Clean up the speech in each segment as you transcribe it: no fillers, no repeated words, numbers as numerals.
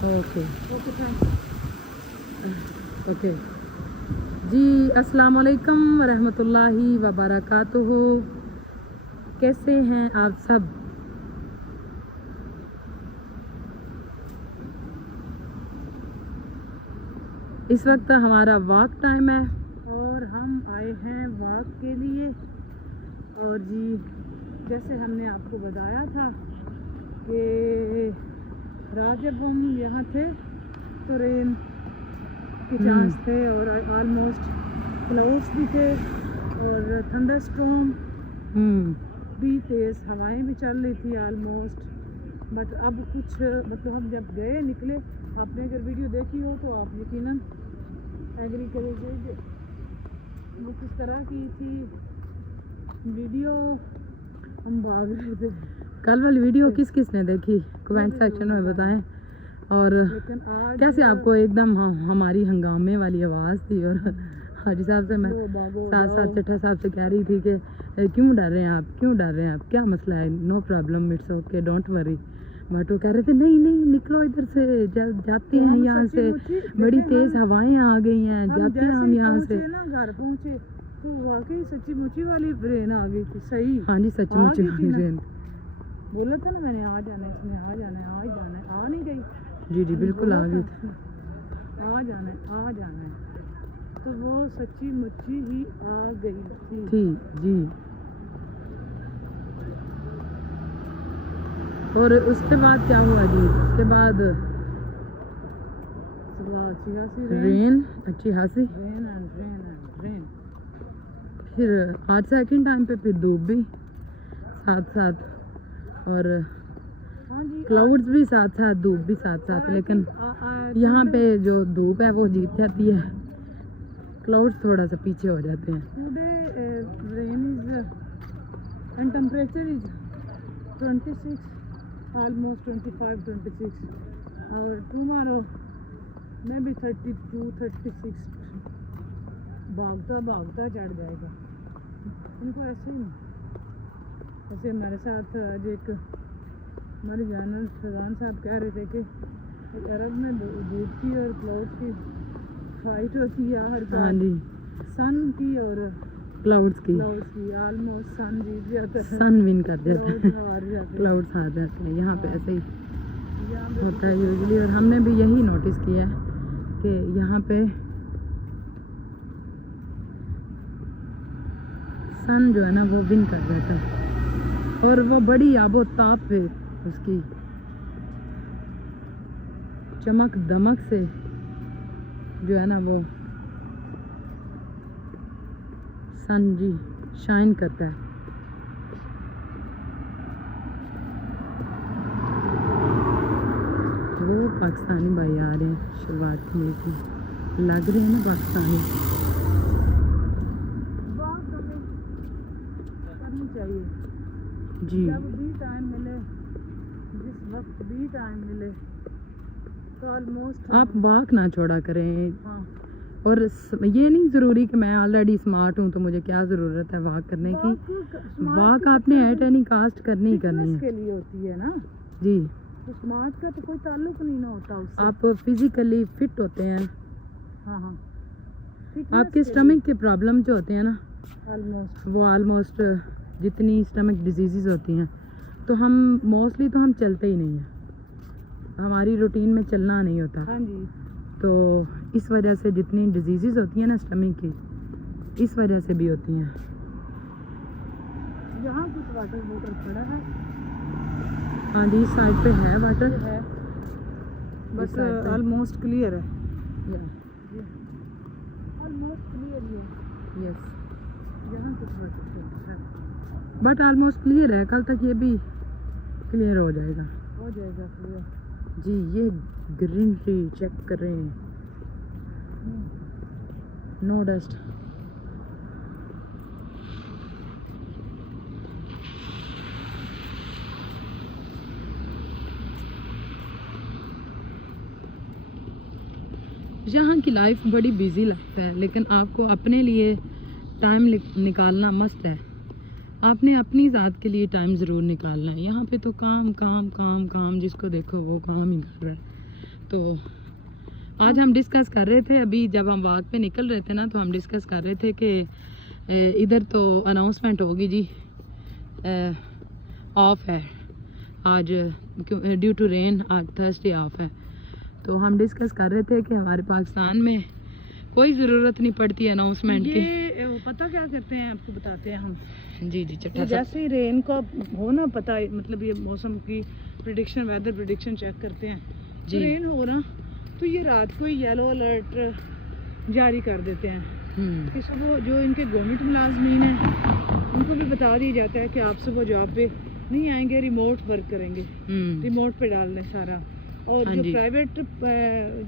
Okay okay thank okay जी। अस्सलाम वालेकुम रहमतुल्लाहि व बरकातुहू। कैसे हैं आप सब? इस वक्त हमारा वॉक टाइम है और हम आए हैं वॉक के लिए। और जी जैसे हमने आपको बताया था कि रात जब हम यहाँ थे तो रेन के चांस थे और ऑलमोस्ट क्लाउड्स भी थे और थंडर स्टॉर्म भी, तेज़ हवाएं भी चल रही थी ऑलमोस्ट। बट अब कुछ मतलब हम जब गए निकले, आपने अगर वीडियो देखी हो तो आप यकीनन एग्री करेंगे कि वो किस तरह की थी वीडियो। हम भाग रहे थे। कल वाली वीडियो किस किस ने देखी कमेंट सेक्शन में बताएं। और कैसे आपको एकदम हमारी हंगामे वाली आवाज़ थी। और हाजी साहब से मैं साथ साथ चट्टा साहब से कह रही थी कि क्यों डर रहे हैं आप, क्यों डर रहे हैं आप, क्या मसला है, no problem, it's okay, don't worry. But वो कह रहे थे नहीं नहीं निकलो इधर से, जाते हैं यहाँ से, बड़ी तेज़ हवाएं आ गई हैं, जाते हैं हम यहाँ से। घर पहुँचे तो वाकई सच्ची मुची वाली ट्रेन आ गई थी। सही, हाँ जी सच्ची मुची वाली ट्रेन। बोला था ना मैंने आ जाना है, इसने आ जाना है, आ जाना है, आ नहीं गई। जी जी बिल्कुल आ गई थी। आ जाना है, आ जाना है, तो वो सच्ची मुच्ची ही आ गई थी जी। और उसके बाद क्या हुआ जी? उसके बाद रेन, अच्छी खासी रेन। फिर आज सेकंड टाइम पे फिर धूप भी साथ साथ और क्लाउड्स भी साथ साथ, धूप भी साथ साथ। लेकिन यहाँ पे जो धूप है वो जीत जाती है, क्लाउड्स थोड़ा सा पीछे हो जाते हैं। Today rain is and temperature is 26, almost 25, 26 और tomorrow maybe 32, 36। भागता भागता चढ़ जाएगा इनको ऐसे ही। ऐसे हमारे साथ आज एक हमारे जानर फजान साहब कह रहे थे कि अरब में धूप की और क्लाउड की फाइट होती है हर बार, सन की और क्लाउड्स की ऑलमोस्ट सन जीत जाता है, सन विन कर जाता है, क्लाउड्स हार जाते हैं। यहाँ पे ऐसे ही होता है यूजुअली। और हमने भी यही नोटिस किया है कि यहाँ पे सन जो है ना वो विन कर जाता है और वो बड़ी आबो ताप है उसकी चमक दमक से जो है ना वो सन जी शाइन करता है। वो पाकिस्तानी भाई आ रहे हैं शुरुआत करने की, लग रहे हैं ना पाकिस्तानी। करनी चाहिए जी, जब भी टाइम मिले, जिस वक्त भी टाइम मिले तो ऑलमोस्ट आप वॉक ना छोड़ा करें। हाँ। और ये नहीं ज़रूरी कि मैं ऑलरेडी स्मार्ट हूँ तो मुझे क्या ज़रूरत है वॉक करने की। वॉक आपने एट एनी कास्ट करनी ही करनी है, के लिए होती है ना जी। तो स्मार्ट का तो कोई ताल्लुक नहीं ना होता उससे। आप फिजिकली फिट होते हैं। हाँ हाँ। आपके स्टमक के प्रॉब्लम जो होते हैं ना वो ऑलमोस्ट जितनी स्टमक डिजीज़ होती हैं तो हम मोस्टली तो हम चलते ही नहीं हैं, हमारी रूटीन में चलना नहीं होता। हाँ जी। तो इस वजह से जितनी डिजीज़ होती हैं ना स्टमक की, इस वजह से भी होती हैं। यहाँ कुछ वाटर बोतल पड़ा है। हाँ जी साइड पे है वाटर है, बस ऑलमोस्ट क्लियर है, ऑलमोस्ट क्लियर है। यस, यहाँ कुछ वाटर है बट ऑलमोस्ट क्लियर है। कल तक ये भी क्लियर हो जाएगा क्लियर जी। ये ग्रीनरी चेक कर रहे हैं, नो डस्ट। यहाँ की लाइफ बड़ी बिजी लाइफ है, लेकिन आपको अपने लिए टाइम निकालना मस्ट है। आपने अपनी ज़ात के लिए टाइम ज़रूर निकालना है। यहाँ पे तो काम काम काम काम, जिसको देखो वो काम ही कर रहा है। तो आज हम डिस्कस कर रहे थे, अभी जब हम वॉक पे निकल रहे थे ना तो हम डिस्कस कर रहे थे कि इधर तो अनाउंसमेंट होगी जी, ऑफ है आज ड्यू टू रेन, आज थर्सडे ऑफ है। तो हम डिस्कस कर रहे थे कि हमारे पाकिस्तान में कोई ज़रूरत नहीं पड़ती अनाउंसमेंट की। ये पता क्या करते हैं, आपको बताते हैं हम। जी जी चट्टा जैसे ही रेन का हो ना पता है, मतलब ये मौसम की प्रिडिक्शन, वेदर प्रिडिक्शन चेक करते हैं जी। तो रेन हो ना तो ये रात को ही येलो अलर्ट जारी कर देते हैं कि सुबह जो इनके गवर्नमेंट मुलाजमीन हैं उनको भी बता दिया जाता है कि आप सुबह जॉब पे नहीं आएंगे, रिमोट वर्क करेंगे, रिमोट पे डाल दें सारा। और हाँ जो जी। प्राइवेट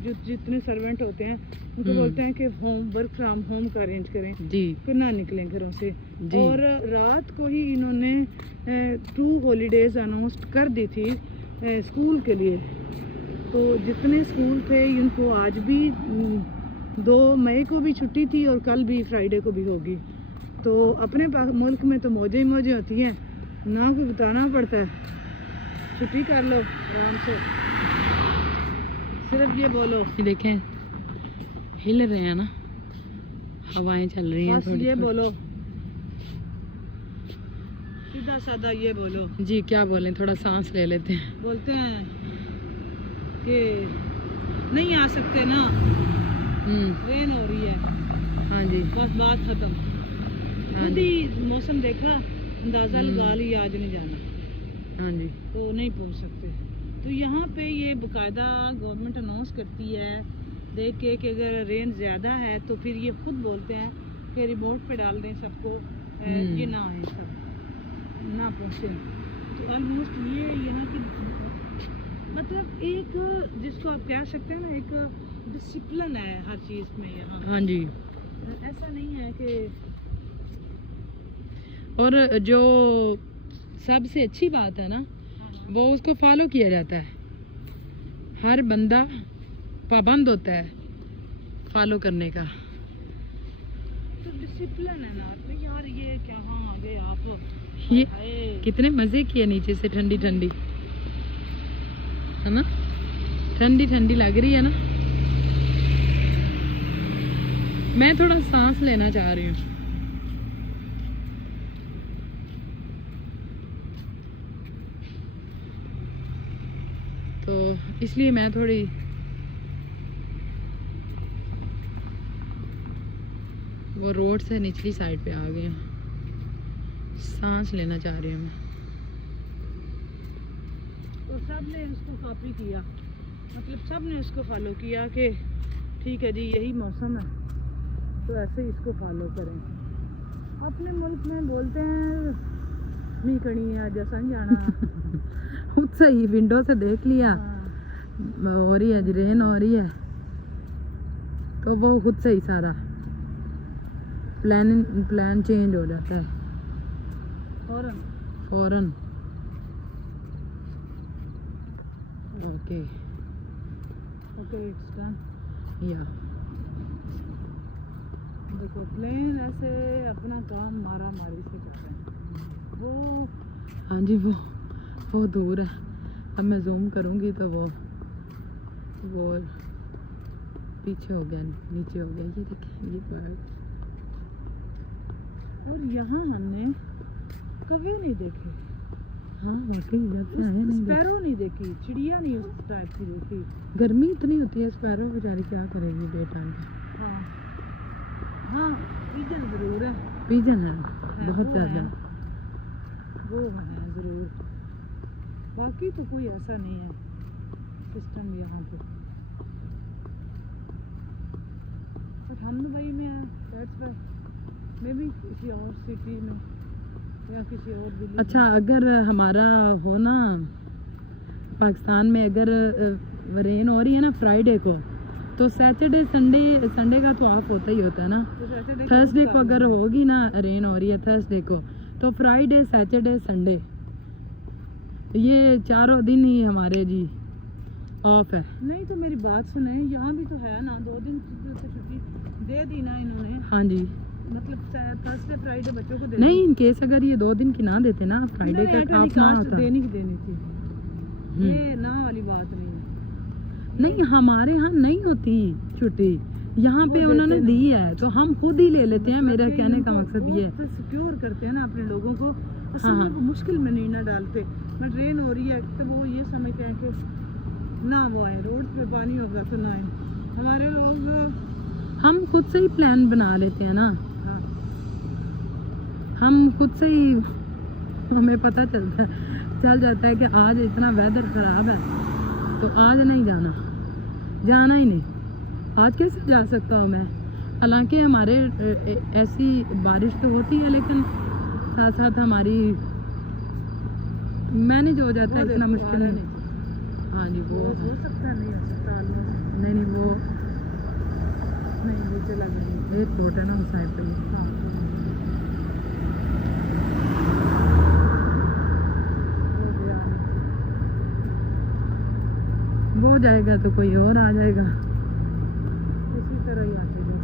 जो जितने सर्वेंट होते हैं उनको बोलते हैं कि होम वर्क फ्रॉम होम का अरेंज करें जी कि ना निकलें घरों से जी। और रात को ही इन्होंने 2 हॉलीडेज अनाउंस कर दी थी स्कूल के लिए। तो जितने स्कूल थे इनको आज भी 2 मई को भी छुट्टी थी और कल भी फ्राइडे को भी होगी। तो अपने मुल्क में तो मौजें ही मौजें होती हैं, ना कोई बताना पड़ता है, छुट्टी कर लो आराम से, सिर्फ ये बोलो। ये देखें हिल रहे हैं ना, हवाएं चल रही हैं बस थोड़ी ये थोड़ी। बोलो, सीधा साधा ये बोलो। जी क्या बोलें, थोड़ा सांस ले लेते हैं। बोलते हैं कि नहीं आ सकते ना, रेन हो रही है, हाँ जी बस बात खत्म। हाँ खुद जी ही मौसम देखा, अंदाजा लगा लिया आज नहीं जाना, हाँ जी तो नहीं पहुंच सकते। तो यहाँ पे ये बाकायदा गवर्नमेंट अनाउंस करती है देख के कि अगर रेन ज़्यादा है तो फिर ये खुद बोलते हैं कि रिमोट पे डाल दें सबको, ये ना आए, सब ना पहुँचे। तो ऑलमोस्ट ये ना कि मतलब एक जिसको आप कह सकते हैं ना, एक डिसिप्लिन है हर चीज़ में यहाँ। हाँ जी। ऐसा नहीं है कि और जो सबसे अच्छी बात है ना वो उसको फॉलो किया जाता है, हर बंदा पाबंद होता है फॉलो करने का। तो डिसिप्लिन है ना, तो यार ये क्या हाँ आगे आप ये हाय। कितने मज़े किए, नीचे से ठंडी ठंडी है ना, ठंडी ठंडी लग रही है ना। मैं थोड़ा सांस लेना चाह रही हूँ। तो इसलिए मैं थोड़ी वो रोड से निचली साइड पे आ गई हूँ, सांस लेना चाह रही हूँ मैं। तो सब ने उसको कॉपी किया, मतलब सब ने उसको फॉलो किया कि ठीक है जी यही मौसम है तो ऐसे ही इसको फॉलो करें। अपने मुल्क में बोलते हैं मी कणी है जैसा जाना खुद से ही विंडो से देख लिया हाँ। हो रही है जी, रेन हो रही है, तो वो खुद से ही सारा प्लान चेंज हो जाता है फौरन। Okay it's done. या देखो प्लेन ऐसे अपना काम मारा मारी से करते हैं वो। हाँ जी वो दूर है, अब मैं जूम करूँगी तो वो पीछे हो गया, नीचे हो गया। ये देखिए ये बर्ड, और यहाँ हमने कभी नहीं देखे, हाँ वाकई जब से आए नहीं देखे। स्पैरो नहीं देखी, चिड़िया नहीं उस टाइप की देखी। गर्मी इतनी होती है, स्पैरो बेचारी क्या करेगी डे टाइम पे। हाँ हाँ पिजन ज़रूर है, पिजन है वो बहुत ज़्यादा। हैं, वो है ज़रूर, बाकी तो कोई ऐसा नहीं है सिस्टम यहाँ पे। पर हम दुबई में हैं, दैट्स व्हाई मे बी किसी और सिटी में या किसी और दिल्ली। अच्छा अगर हमारा हो ना पाकिस्तान में, अगर रेन हो रही है ना फ्राइडे को, तो सैटरडे संडे का तो ऑफ होता ही होता है ना। तो थर्सडे को अगर होगी ना रेन हो रही है थर्सडे को, तो फ्राइडे सैटरडे संडे ये 4 दिन ही हमारे जी ऑफ है। नहीं तो मेरी बात सुने, यहाँ भी तो है ना 2 दिन तो छुट्टी दे दी ना इन्होंने, हाँ जी। मतलब थर्सडे फ्राइडे बच्चों को दे नहीं इन केस अगर ये 2 दिन की ना देते ना, फ्राइडे का ऑफ ना होता। देनी ही देनी थी, ये ना वाली बात नहीं है। नहीं, हमारे यहाँ नहीं होती छुट्टी, यहाँ पे उन्होंने दी है तो हम खुद ही ले लेते हैं। मेरा कहने का मकसद ये है, सिक्योर करते हैं ना अपने लोगों को, हाँ, हाँ, को मुश्किल में नहीं ना डालते। मैं ट्रेन हो रही है तो वो ये समझते हैं कि ना वो आए, रोड पे पानी होगा तो ना आए। हमारे लोग हम खुद से ही प्लान बना लेते हैं ना, हाँ, हम खुद से ही, हमें पता चल जाता है कि आज इतना वेदर ख़राब है तो आज नहीं जाना, जाना ही नहीं। आज कैसे जा सकता हूँ मैं? हालांकि हमारे ऐसी बारिश तो होती है लेकिन साथ साथ हमारी मैनेज हो जाता है, इतना मुश्किल नहीं। हाँ जी, वो हो सकता है, नहीं हो सकता, नहीं वो नहीं नीचे लग रही है। एक बोट है ना उस साइड पे। वो जाएगा तो कोई और आ जाएगा। इसी तरह ही आती है।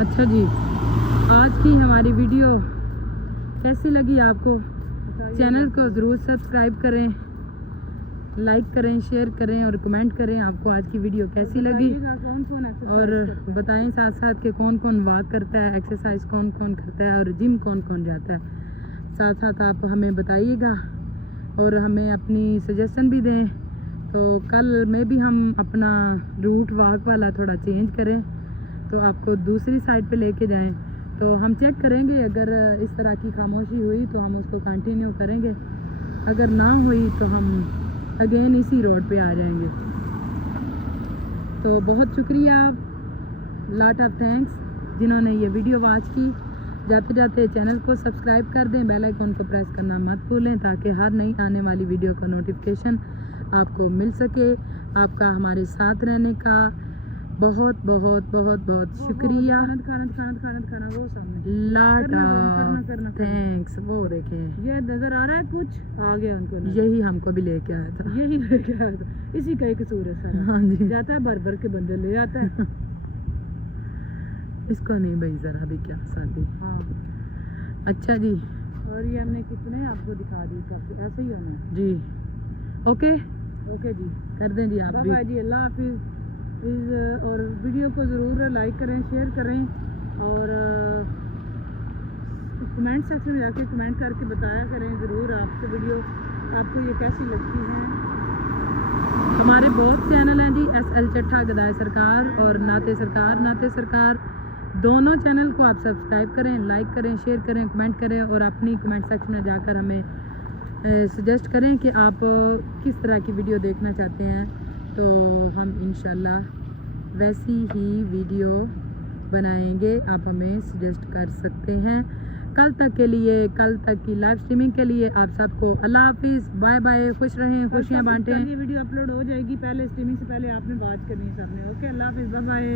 अच्छा जी, आज की हमारी वीडियो कैसी लगी आपको? चैनल को ज़रूर सब्सक्राइब करें, लाइक करें, शेयर करें और कमेंट करें आपको आज की वीडियो कैसी लगी, और बताएं साथ साथ कि कौन कौन वॉक करता है, एक्सरसाइज कौन कौन करता है और जिम कौन कौन जाता है। साथ साथ आप हमें बताइएगा और हमें अपनी सजेशन भी दें। तो कल में भी हम अपना रूट वॉक वाला थोड़ा चेंज करें तो आपको दूसरी साइड पे लेके जाएं, तो हम चेक करेंगे। अगर इस तरह की खामोशी हुई तो हम उसको कंटिन्यू करेंगे, अगर ना हुई तो हम अगेन इसी रोड पे आ जाएंगे। तो बहुत शुक्रिया, लॉट ऑफ थैंक्स जिन्होंने ये वीडियो वॉच की। जाते जाते चैनल को सब्सक्राइब कर दें, बेल आइकन को प्रेस करना मत भूलें ताकि हर नई आने वाली वीडियो का नोटिफिकेशन आपको मिल सके। आपका हमारे साथ रहने का बहुत बहुत बहुत बहुत शुक्रिया। खाना वो सामने लॉट करना। Of thanks. वो देखें, ये नजर आ रहा है, कुछ आ गया उनको नजर। यही हमको भी लेके आया था। यही लेके आया था, इसी का ही कसूर है सारा। हाँ जी, जाता है भर भर के बंदे ले जाता है। इसको नहीं भाई, जरा भी क्या शादी। हाँ, अच्छा जी, और ये हमने कितने आपको दिखा दी, काफी ऐसे ही होना है। जी ओके, ओके जी, कर दें जी आप भी। बाय जी, अल्लाह हाफिज़। और वीडियो को ज़रूर लाइक करें, शेयर करें और कमेंट सेक्शन में जाके कमेंट करके बताया करें ज़रूर आपको वीडियो आपको ये कैसी लगती है। हमारे बहुत चैनल हैं जी, SL चट्ठा गदाए सरकार और नाते सरकार दोनों चैनल को आप सब्सक्राइब करें, लाइक करें, शेयर करें, कमेंट करें और अपनी कमेंट सेक्शन में जाकर हमें सजेस्ट करें कि आप किस तरह की वीडियो देखना चाहते हैं। तो हम इंशाल्लाह वैसी ही वीडियो बनाएंगे, आप हमें सजेस्ट कर सकते हैं। कल तक के लिए, कल तक की लाइव स्ट्रीमिंग के लिए आप सबको अल्लाह हाफिज़, बाय बाय, खुश रहें, खुशियाँ बांटें। ये वीडियो अपलोड हो जाएगी, पहले स्ट्रीमिंग से पहले आपने बात करनी है सबने। ओके, अल्लाह हाफिज़, बाय बाय।